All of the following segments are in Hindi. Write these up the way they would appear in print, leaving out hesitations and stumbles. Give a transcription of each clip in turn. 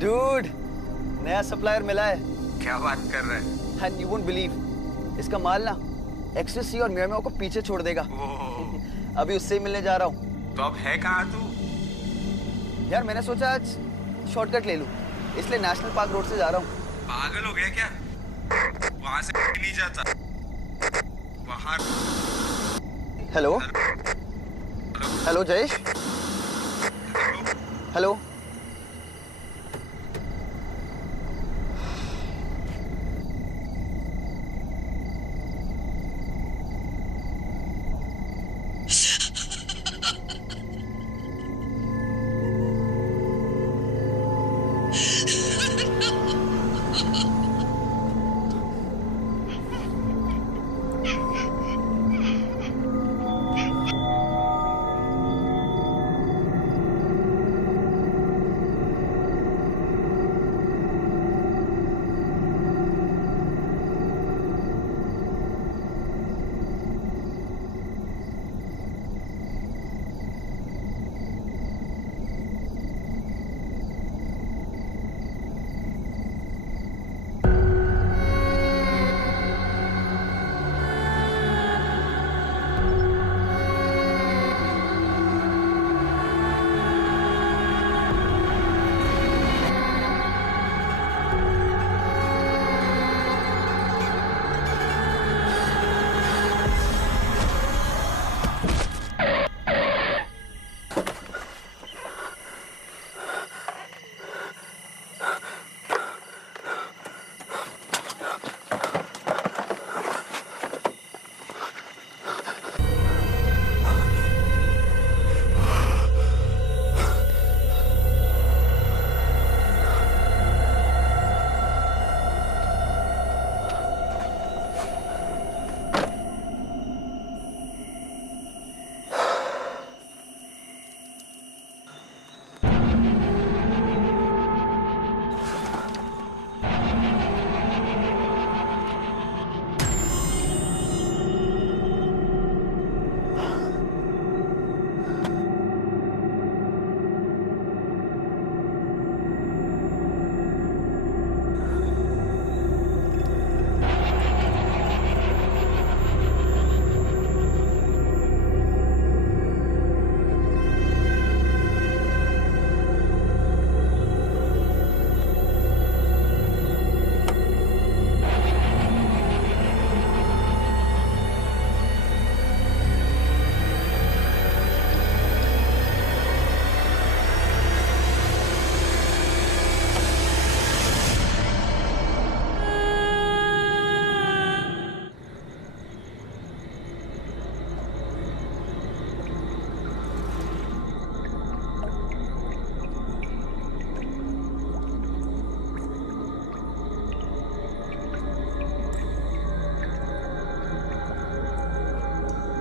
डूड, नया सप्लायर मिला है। क्या बात कर रहे हैं? एंड यू वोंट बिलीव, इसका माल ना एक्सटेसी और मियामी को पीछे छोड़ देगा। अभी उससे ही मिलने जा रहा हूँ। तो अब है कहाँ तू? यार मैंने सोचा आज शॉर्टकट ले लूँ, इसलिए नेशनल पार्क रोड से जा रहा हूँ। पागल हो गया क्या? वहां से नहीं जाता। वहां। Hello hello Jayesh, hello.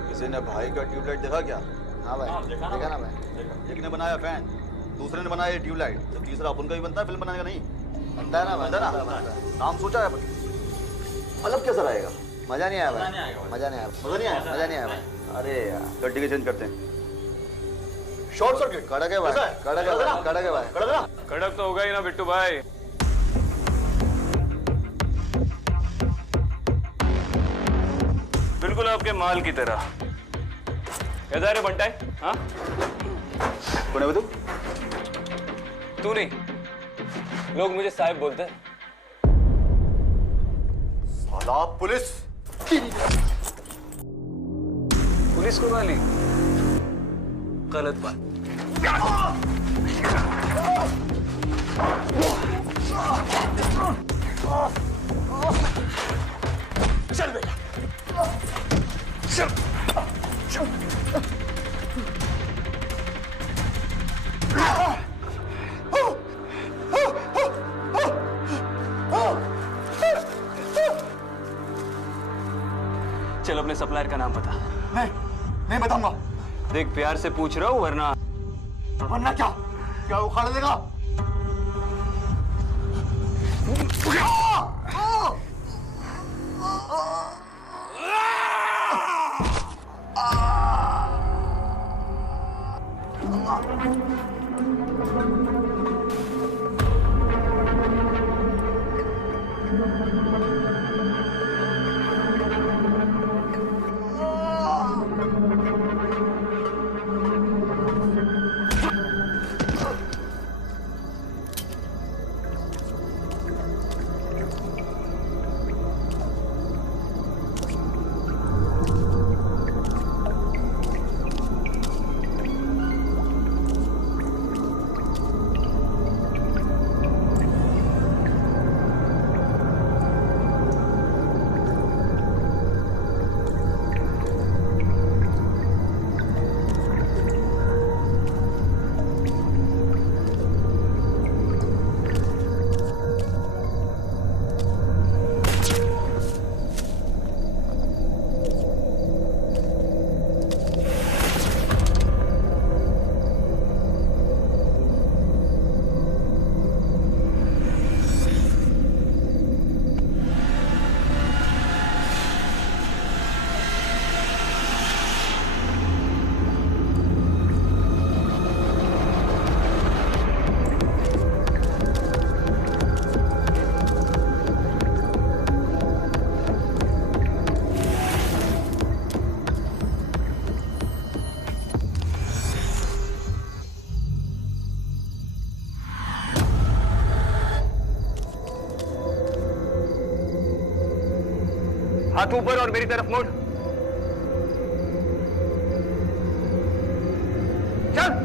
किसी ने भाई का ट्यूबलाइट देखा क्या? हाँ भाई, देखा ना भाई। एक ने बनाया फैन, दूसरे ने बनाया ट्यूबलाइट, तो तीसरा अपन का भी बनता है फिल्म बनाने का नहीं बनता है ना भाई, बनता ना। नाम सोचा है मतलब कैसा रहेगा? मजा नहीं आया भाई, मजा नहीं आया, मजा नहीं आया, मजा नहीं आया भाई। अरे यार गड्डी के चेंज करते हैं। शॉर्ट सर्किट कड़क है भाई, कड़क है भाई, कड़क है भाई। कड़क ना? कड़क तो होगा ही ना बिट्टू भाई। बिल्कुल आपके माल की तरह। कैसा रे बंटाई? हाँ? कौन है तू? तू नहीं, लोग मुझे साहिब बोलते हैं। साला पुलिस! पुलिस को गाली? गलत बात। चल बेटा, चल, चल। चल अपने सप्लायर का नाम बता। नहीं बताऊंगा। देख प्यार से पूछ रहा हूँ, वरना वरना क्या? क्या उखाड़ देगा? हाथ ऊपर और मेरी तरफ मुड़। चल।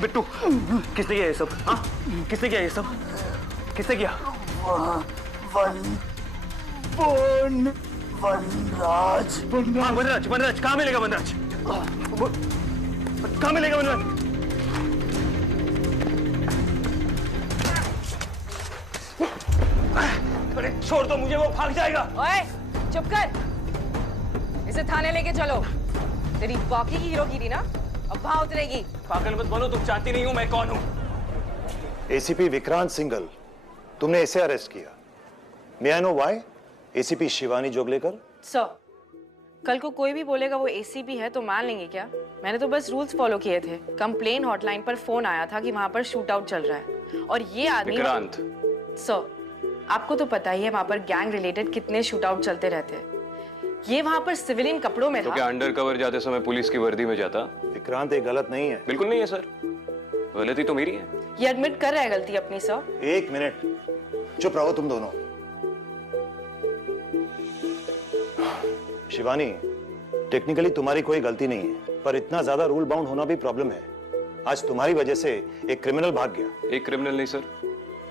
बिट्टू, किसने किया ये सब? हाँ, किसने किया ये सब? किसने किया? वनराज। हाँ, वनराज कहाँ मिलेगा? वनराज कहाँ मिलेगा? वनराज अरे छोड़ दो मुझे, वो भाग जाएगा। ओए, चुप कर। इसे थाने लेके चलो। तेरी बाकी की हीरोगिरी ना अब वहां उतरेगी। पागल मत बनो, तुम जानती नहीं हो मैं कौन हूँ। एसीपी विक्रांत सिंघल, तुमने इसे अरेस्ट किया। May I know why? ACP Shivani Joglekar. Sir, कल को कोई भी बोलेगा वो एसीपी है तो मान लेंगे क्या? मैंने तो बस रूल्स फॉलो किए थे। कंप्लेन हॉटलाइन पर फोन आया था कि वहां पर शूट आउट चल रहा है और ये आदमी विक्रांत। सर, आपको तो पता ही है वहां पर गैंग रिलेटेड कितने शूट आउट चलते रहते हैं। ये वहां पर सिविलियन कपड़ों में तो था। क्या अंडर कवर जाते समय पुलिस की वर्दी में जाता? विक्रांत, ये गलत नहीं है। बिल्कुल नहीं है सर, गलती तो मेरी है। ये एडमिट कर रहा है गलती अपनी। सर, एक मिनट, चुप रहो तुम दोनों। शिवानी, टेक्निकली तुम्हारी कोई गलती नहीं है, पर इतना ज्यादा रूल बाउंड होना भी प्रॉब्लम है। आज तुम्हारी वजह से एक क्रिमिनल भाग गया। एक क्रिमिनल नहीं सर,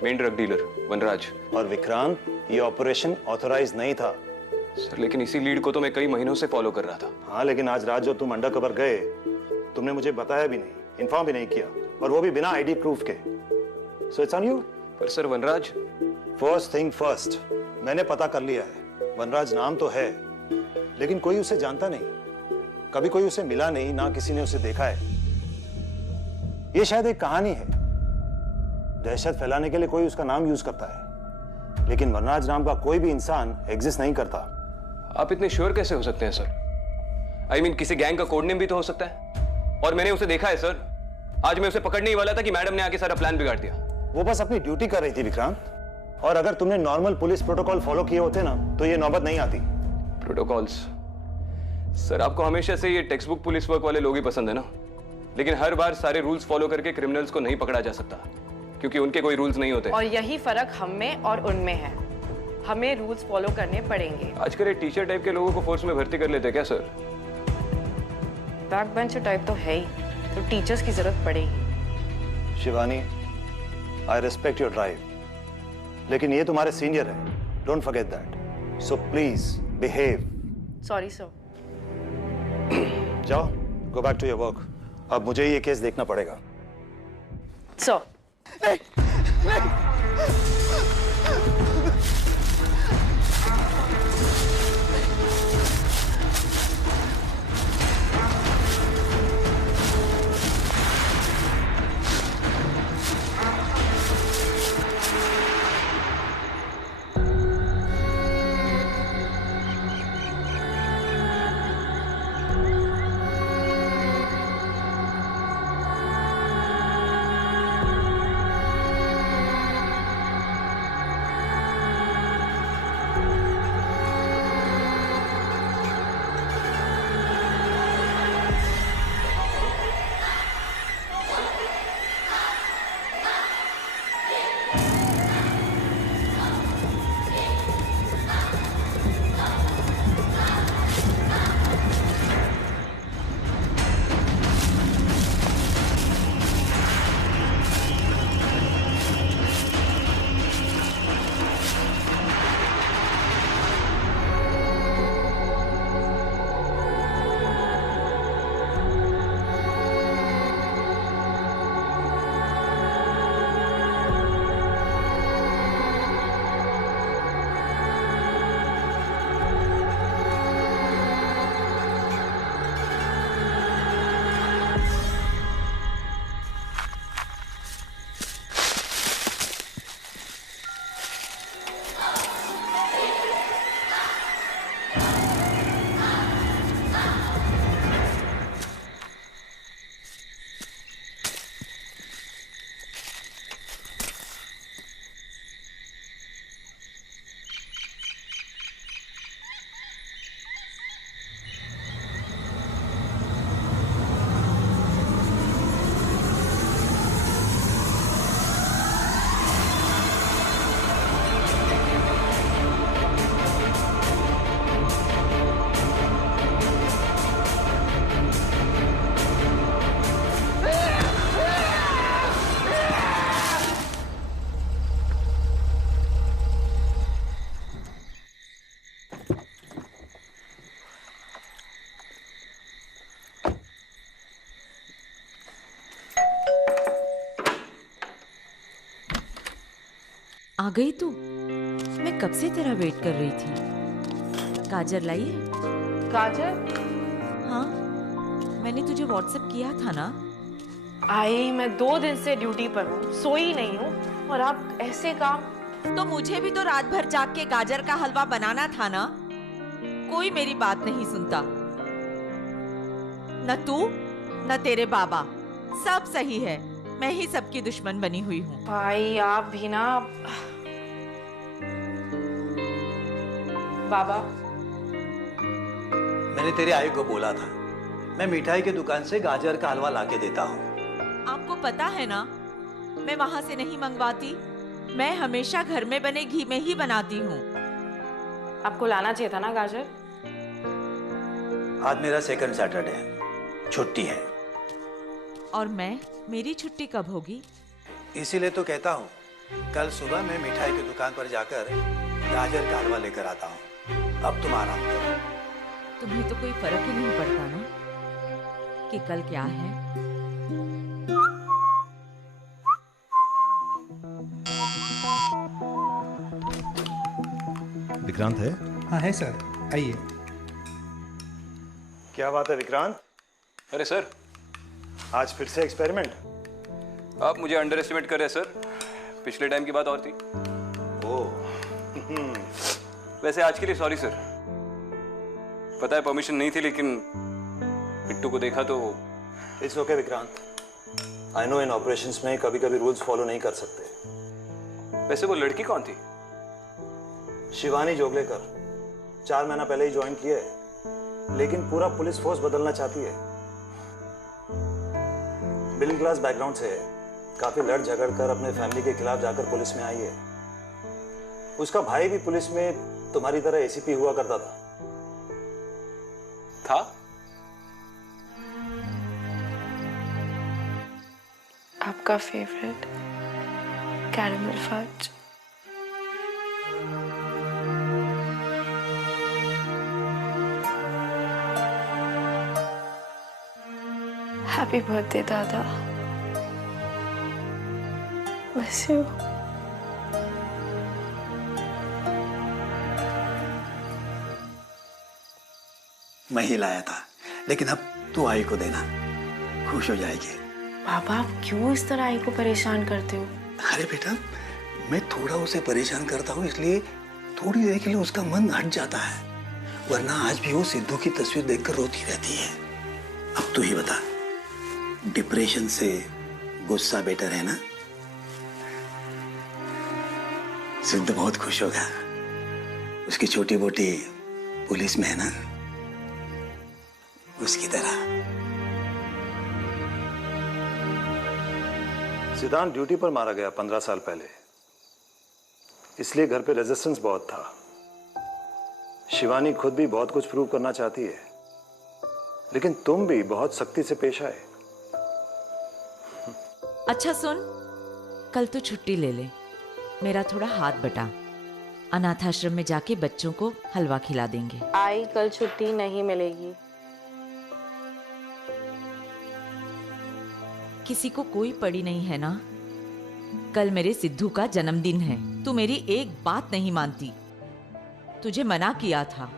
मेन ड्रग डीलर वनराज। और विक्रांत, ये ऑपरेशन ऑथराइज नहीं था। सर लेकिन इसी लीड को तो मैं कई महीनों से फॉलो कर रहा था। हाँ, लेकिन आज रात जो तुम अंडर कवर गए, तुमने मुझे बताया भी नहीं, इन्फॉर्म भी नहीं किया, और वो भी बिना आईडी प्रूफ के। So it's on you. पर सर वनराज। फर्स्ट थिंग फर्स्ट, मैंने पता कर लिया है। वनराज नाम तो है, लेकिन कोई उसे जानता नहीं। कभी कोई उसे मिला नहीं, ना किसी ने उसे देखा है। ये शायद एक कहानी है। दहशत फैलाने के लिए कोई उसका नाम यूज करता है, लेकिन वनराज नाम का कोई भी इंसान एग्जिस्ट नहीं करता। आप इतने श्योर कैसे हो सकते हैं सर? आई मीन किसी गैंग का कोड नेम भी तो हो सकता है, और मैंने उसे देखा है सर। आज मैं उसे पकड़ने ही वाला था कि मैडम ने आके सारा प्लान बिगाड़ दिया। वो बस अपनी ड्यूटी कर रही थी विक्रांत, और अगर तुमने नॉर्मल पुलिस प्रोटोकॉल फॉलो किए होते ना, तो ये नौबत नहीं आती। प्रोटोकॉल्स? सर आपको हमेशा से ये टेक्स्ट बुक पुलिस वर्क वाले लोग ही पसंद है ना, लेकिन हर बार सारे रूल्स फॉलो करके क्रिमिनल्स को नहीं पकड़ा जा सकता, क्योंकि उनके कोई रूल्स नहीं होते। और यही फर्क हम में और उनमें है। हमें रूल्स फॉलो करने पड़ेंगे। आजकल ये टीचर टाइप के लोगों को फोर्स में भर्ती कर लेते क्या सर? बैक बेंचर टाइप तो है ही, तो टीचर्स की जरूरत पड़ेगी। Shivani, I respect your drive, लेकिन ये तुम्हारे सीनियर है, don't forget that. So please behave. Sorry sir. जाओ, go back to your work. अब मुझे ये केस देखना पड़ेगा। सर, आ गई तू? मैं कब से तेरा वेट कर रही थी। गाजर लाई है? गाजर? हाँ, मैंने तुझे व्हाट्सएप किया था ना। आई, मैं 2 दिन से ड्यूटी पर हूँ, सोई नहीं हूँ, और आप ऐसे काम। तो मुझे भी तो रात भर जाग के गाजर का हलवा बनाना था ना। कोई मेरी बात नहीं सुनता, न तू न तेरे बाबा। सब सही है, मैं ही सबकी दुश्मन बनी हुई हूँ। भाई आप भी ना। बाबा, मैंने तेरे आई को बोला था, मैं मिठाई की दुकान से गाजर का हलवा लाके देता हूँ। आपको पता है ना, मैं वहां से नहीं मंगवाती। मैं हमेशा घर में बने घी में ही बनाती हूँ। आपको लाना चाहिए था ना गाजर। आज मेरा सेकंड सैटरडे है, छुट्टी है। और मेरी छुट्टी कब होगी? इसीलिए तो कहता हूँ, कल सुबह मैं मिठाई की दुकान पर जाकर गाजर का हलवा लेकर आता हूँ। अब तुम आराम करो। तुम्हें तो कोई फर्क ही नहीं पड़ता ना कि कल क्या है। विक्रांत है? हाँ है सर, आइए। क्या बात है विक्रांत? अरे सर, आज फिर से एक्सपेरिमेंट? आप मुझे अंडर एस्टिमेट कर रहे हैं सर। पिछले टाइम की बात और थी। वैसे आज के लिए सॉरी सर। पता है परमिशन नहीं थी, लेकिन पिट्टू को देखा तो। It's okay Vikrant. I know in operations में कभी कभी रूल्स फॉलो नहीं कर सकते। वैसे वो लड़की कौन थी? शिवानी जोगलेकर। 4 महीना पहले ही ज्वाइन किए, लेकिन पूरा पुलिस फोर्स बदलना चाहती है। मिडिल क्लास बैकग्राउंड से है, काफी लड़ झगड़ कर अपने फैमिली के खिलाफ जाकर पुलिस में आई है। उसका भाई भी पुलिस में तुम्हारी तरह एसीपी हुआ करता था। आपका favourite caramel fudge. Happy birthday दादा। Miss you. मैं ही लाया था, लेकिन अब तू आई को देना, खुश हो जाएगी। पापा आप क्यों इस तरह आई को परेशान करते हो? अरे बेटा, मैं थोड़ा उसे परेशान करता हूँ, इसलिए थोड़ी देर के लिए उसका मन हट जाता है, वरना आज भी वो सिद्धू की तस्वीर देखकर रोती रहती है। अब तू ही बता, डिप्रेशन से गुस्सा बेटर है ना? सिद्धू बहुत खुश होगा। उसकी छोटी बोटी पुलिस में है ना, उसकी तरह। सिद्धांत ड्यूटी पर मारा गया 15 साल पहले, इसलिए घर पे रेजिस्टेंस बहुत था। शिवानी खुद भी बहुत कुछ प्रूव करना चाहती है, लेकिन तुम भी बहुत सख्ती से पेश आए। अच्छा सुन, कल तो छुट्टी ले ले, मेरा थोड़ा हाथ बटा। अनाथ आश्रम में जाके बच्चों को हलवा खिला देंगे। आई कल छुट्टी नहीं मिलेगी। किसी को कोई पड़ी नहीं है ना। कल मेरे सिद्धू का जन्मदिन है। तू मेरी एक बात नहीं मानती। तुझे मना किया था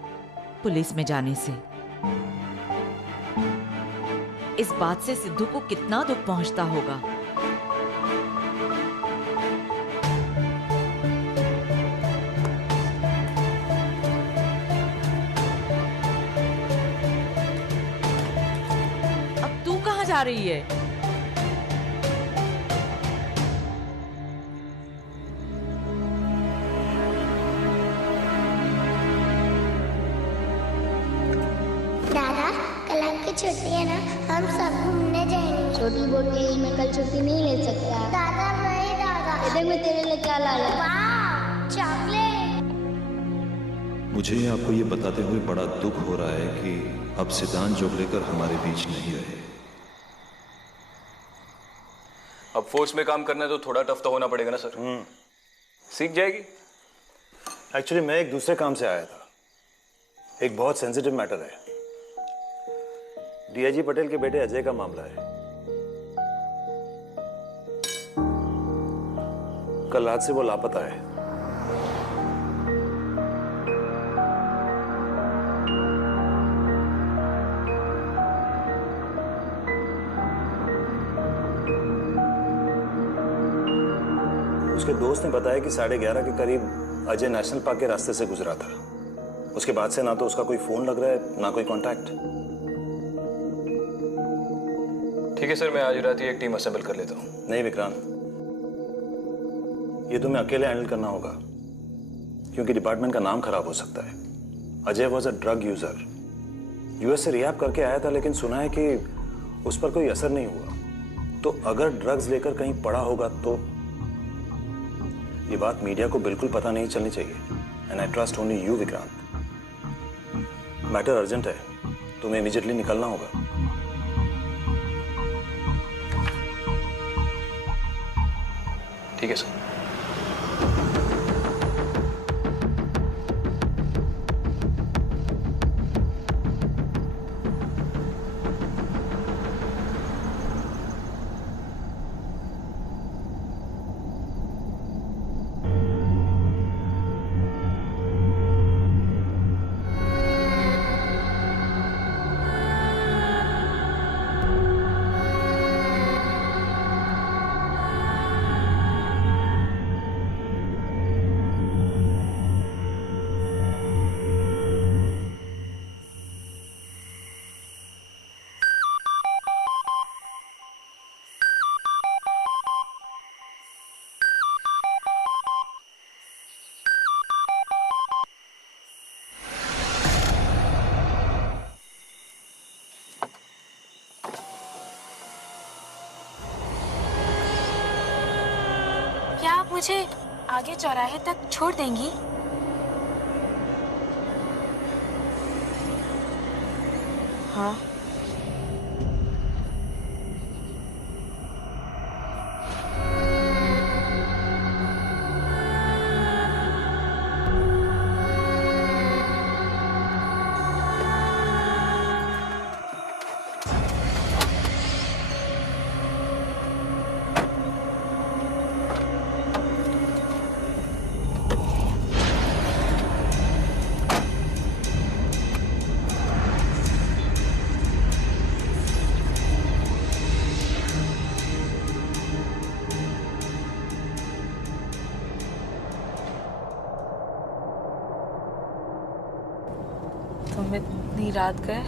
पुलिस में जाने से। इस बात से सिद्धू को कितना दुख पहुंचता होगा। अब तू कहां जा रही है? दादा, कल आपकी छुट्टी है ना, हम सब घूमने जाएंगे। छोटी बोटी में कल छुट्टी नहीं ले सकता। दादा नहीं दादा, इधर मैं तेरे लिए क्या लाया? वाह, चॉकलेट। मुझे आपको ये बताते हुए बड़ा दुख हो रहा है कि अब सिद्धांत जोगलेकर हमारे बीच नहीं रहे। अब फोर्स में काम करना है तो थोड़ा टफ तो होना पड़ेगा ना सर। सीख जाएगी। एक्चुअली मैं एक दूसरे काम से आया था। एक बहुत सेंसिटिव मैटर है। डीआईजी पटेल के बेटे अजय का मामला है। कल रात से वो लापता है। उसके दोस्त ने बताया कि 11:30 के करीब अजय नेशनल पार्क के रास्ते से गुजरा था। उसके बाद से ना तो उसका कोई फोन लग रहा है, ना कोई कांटेक्ट। ठीक है सर, मैं आज रात ही एक टीम असेंबल कर लेता हूँ। नहीं विक्रांत, ये तुम्हें अकेले हैंडल करना होगा, क्योंकि डिपार्टमेंट का नाम खराब हो सकता है। Ajay was a drug user, US से रिहैब करके आया था, लेकिन सुना है कि उस पर कोई असर नहीं हुआ। तो अगर ड्रग्स लेकर कहीं पड़ा होगा तो ये बात मीडिया को बिल्कुल पता नहीं चलनी चाहिए। And I trust only you Vikrant. Matter urgent है, तुम्हें इमीडिएटली निकलना होगा। ठीक है सर। क्या आप मुझे आगे चौराहे तक छोड़ देंगी? हाँ। तुम इतनी रात गए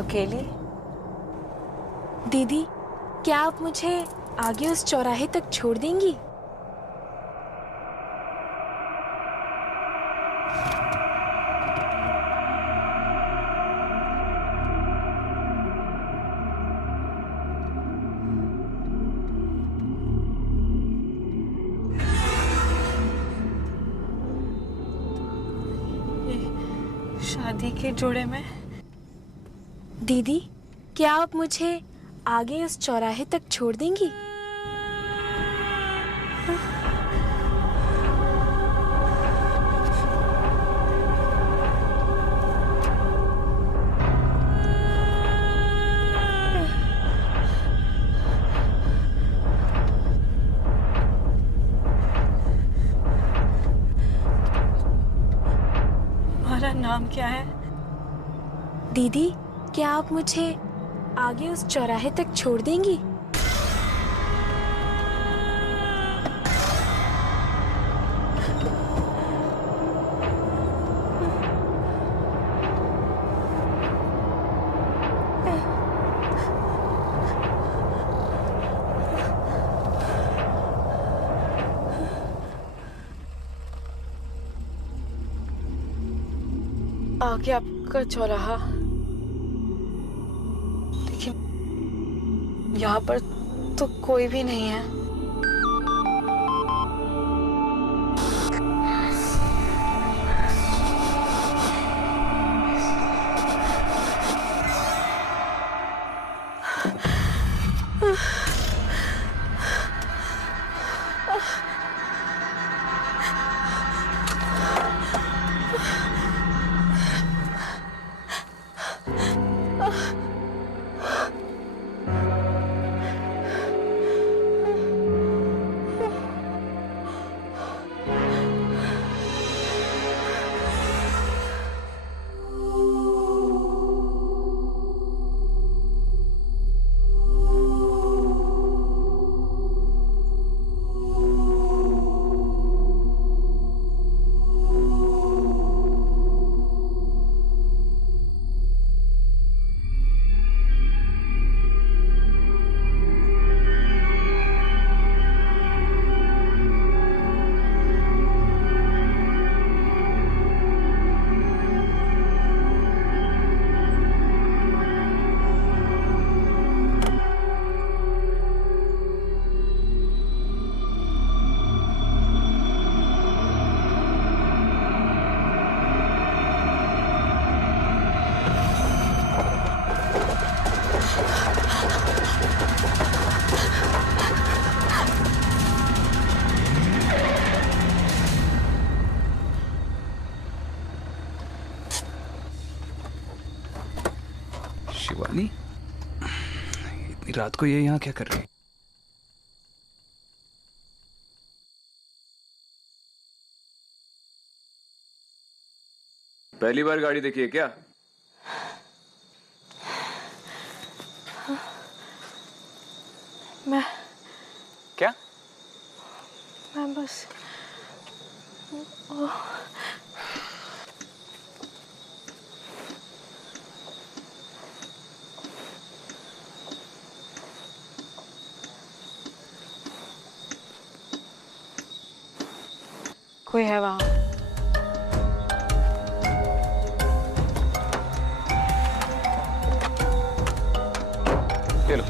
अकेली? दीदी, क्या आप मुझे आगे उस चौराहे तक छोड़ देंगी? शादी के जोड़े में? दीदी, क्या आप मुझे आगे उस चौराहे तक छोड़ देंगी? तुम्हारा नाम क्या है? दीदी, क्या आप मुझे आगे उस चौराहे तक छोड़ देंगी? आगे आपका चौराहा, देखिए यहाँ पर तो कोई भी नहीं है। शिवानी इतनी रात को ये यहाँ क्या कर रही है? पहली बार गाड़ी देखी है क्या? मैं क्या? मैं बस कोई है वहाँ? ये लो।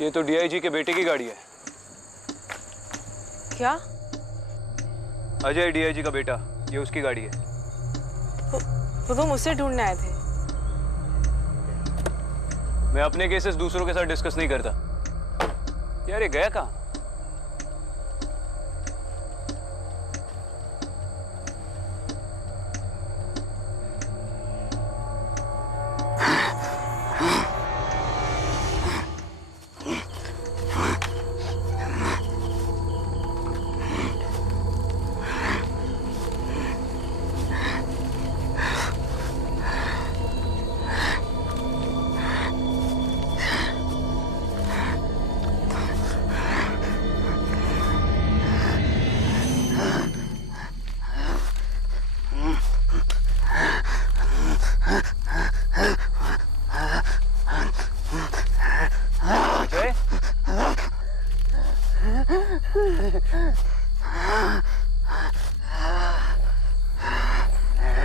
ये तो डीआईजी के बेटे की गाड़ी है। क्या? अजय डीआईजी का बेटा, ये उसकी गाड़ी है। तो तुम उसे ढूंढने आए थे? मैं अपने केसेस दूसरों के साथ डिस्कस नहीं करता। यार ये गया कहाँ?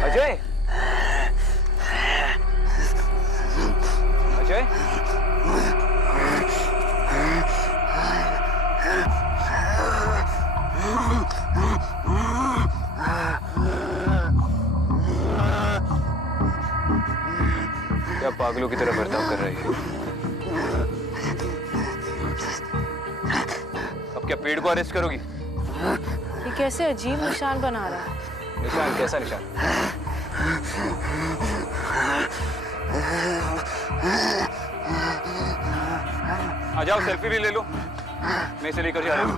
अजय, अजय, क्या पागलों की तरह बर्ताव कर रही है? अब क्या पेड़ को अरेस्ट करोगी? ये कैसे अजीब निशान बना रहा है? निशान? कैसा निशान? आ जाओ, सेल्फी भी ले लो। मैं इसे लेकर जा रहा हूँ।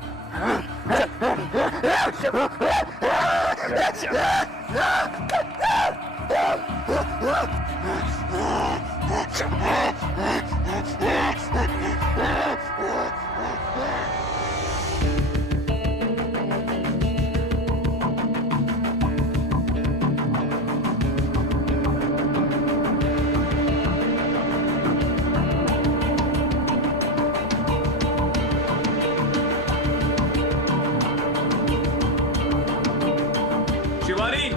शिवानी,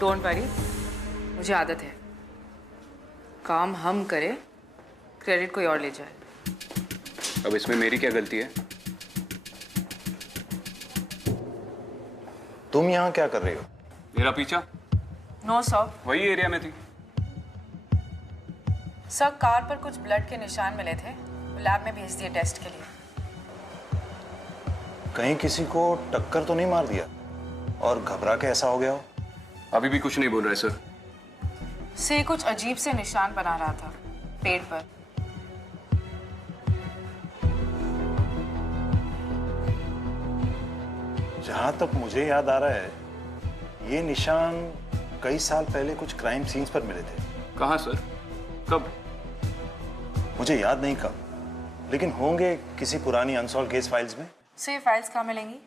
डोंट वरी, मुझे आदत है। काम हम करें, क्रेडिट कोई और ले जाए। अब इसमें मेरी क्या गलती है? तुम यहाँ क्या कर रहे हो? मेरा पीछा? No sir. वही एरिया में थी। सर, कार पर कुछ ब्लड के निशान मिले थे, लैब में भेज दिए टेस्ट के लिए। कहीं किसी को टक्कर तो नहीं मार दिया और घबरा के ऐसा हो गया हो? अभी भी कुछ नहीं बोल रहे सर। से कुछ अजीब से निशान बना रहा था पेट पर। जहां तक मुझे याद आ रहा है, ये निशान कई साल पहले कुछ क्राइम सीन्स पर मिले थे। कहाँ सर? कब? मुझे याद नहीं कब, लेकिन होंगे किसी पुरानी अनसॉल्व केस फाइल्स में। सो ये फाइल्स कहाँ मिलेंगी?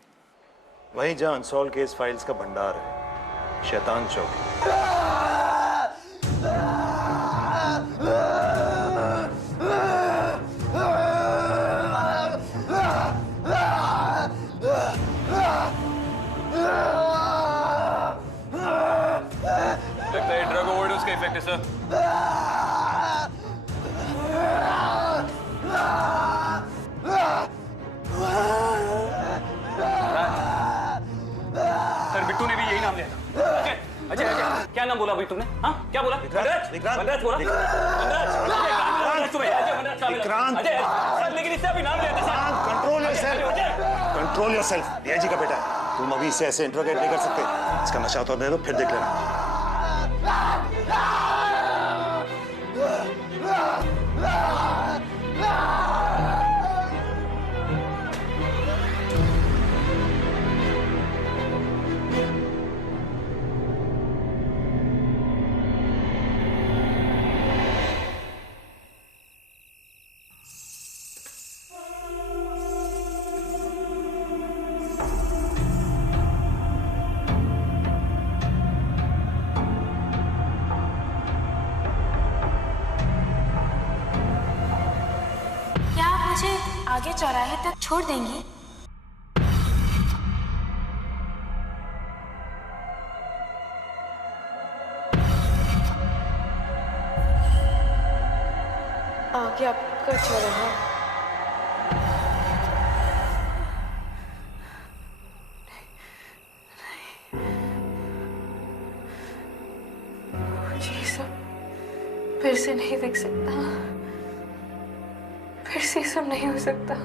वहीं जहां अनसॉल्व केस फाइल्स का भंडार है, शैतान चौक। लगता है ड्रग ओवरडोज का इफेक्ट है सर। सर बिट्टू ने भी यही नाम लिया था। अजय अजय क्या नाम बोला अभी तुमने? हाँ क्या बोला? वनराज बोला? सर लेकिन इससे अभी नाम लिया था सर। Control yourself. डीआईजी का बेटा है, तुम अभी इसे ऐसे इंट्रोगेट नहीं कर सकते। इसका नशा तो दे दो, फिर देख लेना। आगे चौराहे तक छोड़ देंगी? आगे आपका चौराहा। ये सब फिर से नहीं दिख सकता, फिर से सब नहीं हो सकता।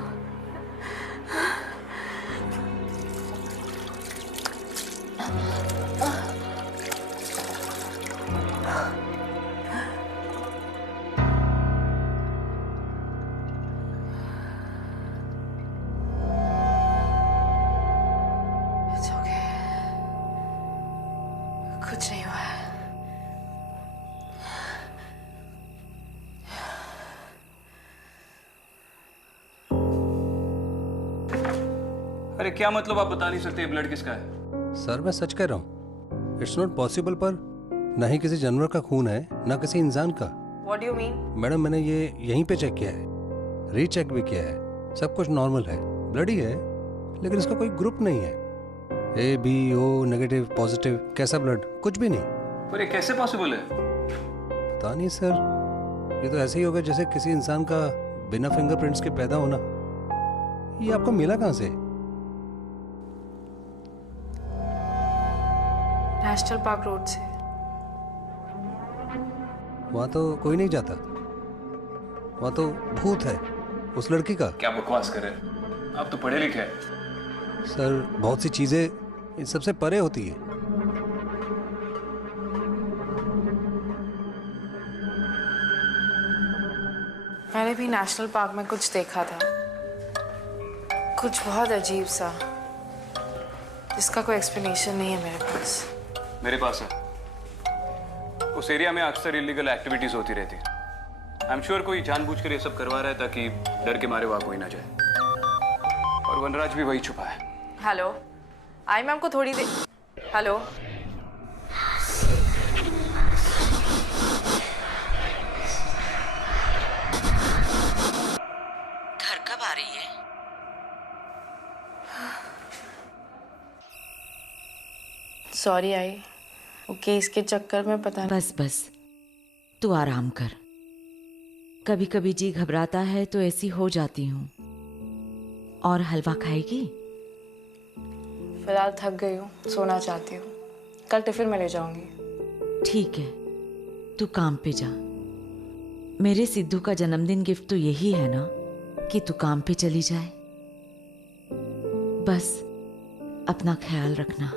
It's okay. कुछ नहीं हुआ है। अरे क्या मतलब आप बता नहीं सकते ब्लड किसका है? सर मैं सच कह रहा हूँ, इट्स नॉट पॉसिबल। पर न ही किसी जानवर का खून है, न किसी इंसान का। What do you mean? Madam मैंने ये यहीं पे चेक किया है, रीचेक भी किया है, सब कुछ नॉर्मल है, ब्लड ही है, लेकिन इसका कोई ग्रुप नहीं है। A B O negative positive कैसा ब्लड, कुछ भी नहीं। पर ये कैसे पॉसिबल है? पता नहीं सर, ये तो ऐसे ही होगा जैसे किसी इंसान का बिना फिंगरप्रिंट्स के पैदा होना। ये आपको मिला कहाँ से? नेशनल पार्क रोड से। वहाँ तो कोई नहीं जाता, वहाँ तो भूत है उस लड़की का। क्या बकवास कर रहे हैं? आप तो पढ़े लिखे हैं। सर बहुत सी चीजें इन सबसे परे होती है। मैंने भी नेशनल पार्क में कुछ देखा था, कुछ बहुत अजीब सा, जिसका कोई एक्सप्लेनेशन नहीं है मेरे पास। मेरे पास है। उस एरिया में अक्सर इलीगल एक्टिविटीज होती रहती है। आई एम श्योर कोई जानबूझकर ये सब करवा रहा है ताकि डर के मारे वहां कोई ना जाए। और वनराज भी वही छुपा है। हेलो, आई मैम को थोड़ी देर। हेलो, घर कब आ रही है? सॉरी आई, वो केस के चक्कर में पता नहीं। बस बस तू आराम कर। कभी कभी जी घबराता है तो ऐसी हो जाती हूँ। और हलवा खाएगी? फिलहाल थक गई हूँ, सोना चाहती हूँ। कल टिफिन में ले जाऊंगी। ठीक है, तू काम पे जा। मेरे सिद्धू का जन्मदिन गिफ्ट तो यही है ना कि तू काम पे चली जाए। बस अपना ख्याल रखना।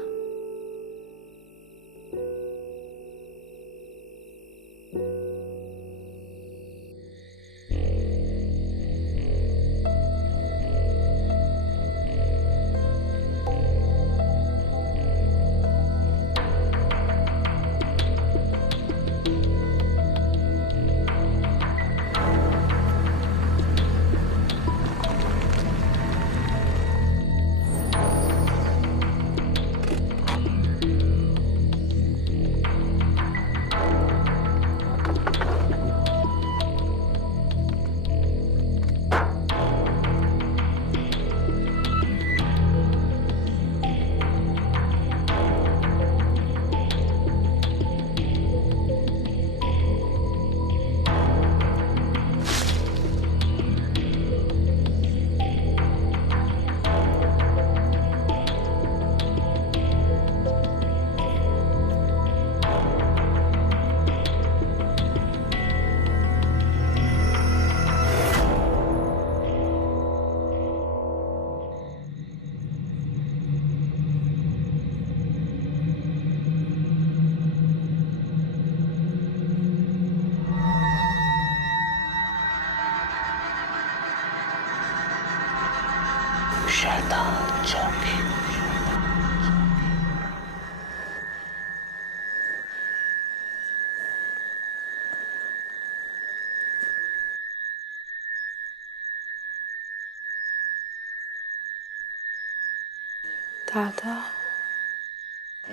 दादा,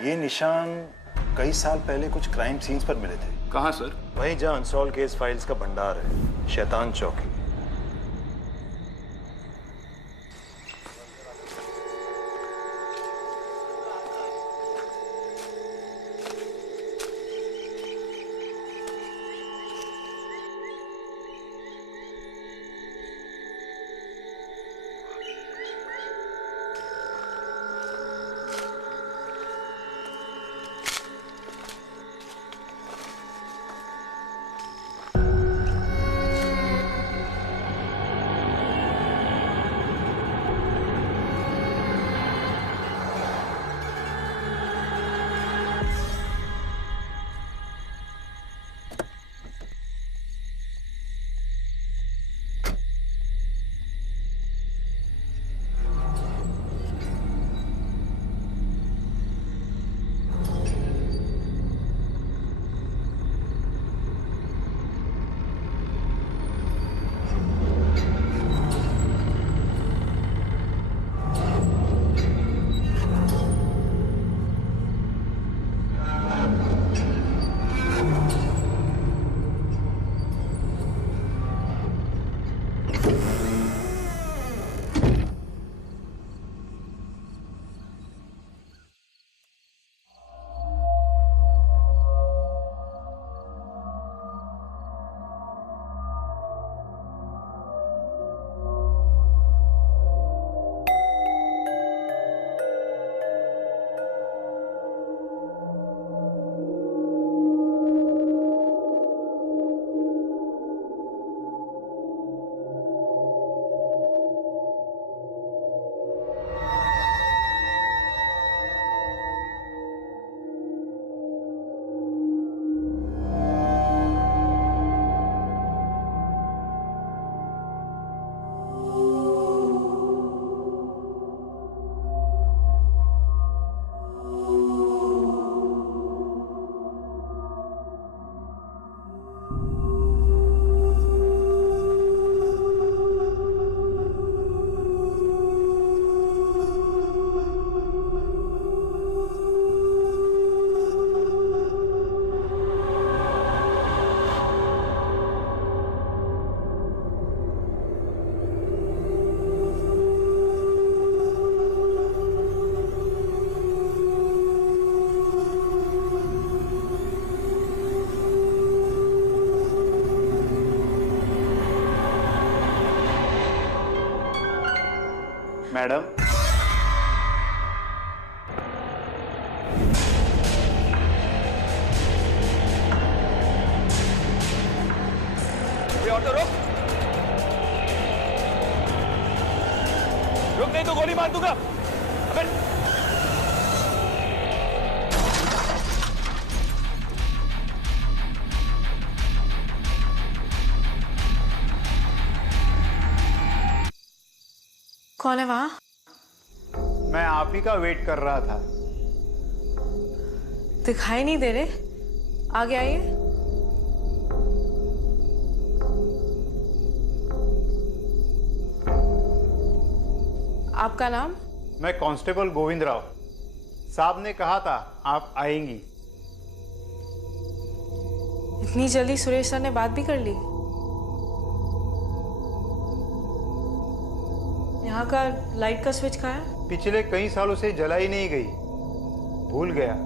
ये निशान कई साल पहले कुछ क्राइम सीन्स पर मिले थे। कहाँ सर? वहीं जहाँ अनसॉल्व केस फाइल्स का भंडार है, शैतान चौकी। मैडम, ये ऑटो रुक, रुक नहीं तो गोली मार दूंगा। अबे कौन है वहां? मैं आप ही का वेट कर रहा था। दिखाई नहीं दे रहे, आगे आइए। आपका नाम? मैं कांस्टेबल गोविंद राव। साहब ने कहा था आप आएंगी। इतनी जल्दी सुरेश सर ने बात भी कर ली? यहाँ का लाइट का स्विच कहाँ है? पिछले कई सालों से जलाई नहीं गई, भूल गया।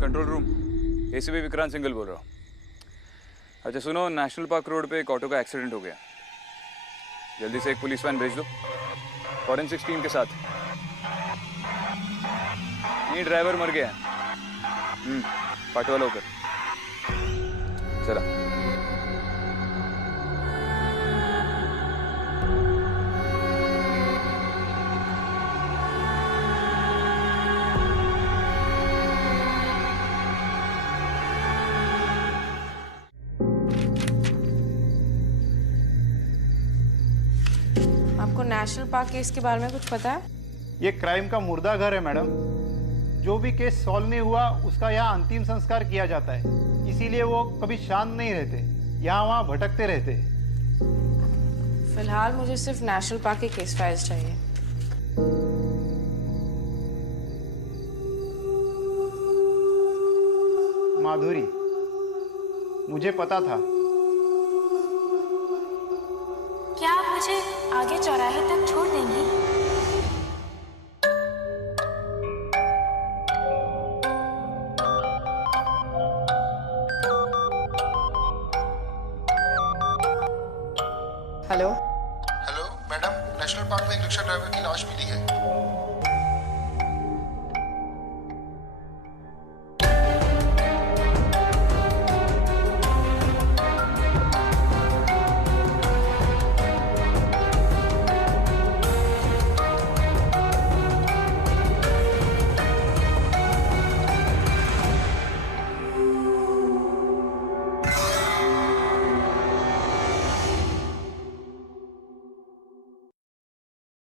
Control room. ACP Vikrant Singhal बोल रहा हूँ। अच्छा सुनो, नेशनल पार्क रोड पे एक ऑटो का एक्सीडेंट हो गया। जल्दी से एक पुलिस वैन भेज दो फॉरेंसिक्स टीम के साथ। नहीं, ड्राइवर मर गया है। पाटवाला होकर चला। आपको नेशनल पार्क केस के बारे में कुछ पता है? ये क्राइम का मुर्दा घर है मैडम। जो भी केस सॉल्व नहीं हुआ उसका यहाँ अंतिम संस्कार किया जाता है, इसीलिए वो कभी शांत नहीं रहते, यहाँ वहाँ भटकते रहते। फिलहाल मुझे सिर्फ नेशनल पार्क के केस फाइल्स चाहिए। माधुरी, मुझे पता था। क्या आप मुझे आगे चौराहे तक छोड़ देंगी? Hello hello madam, national park में एक रिक्शा ड्राइवर की लाश मिली है।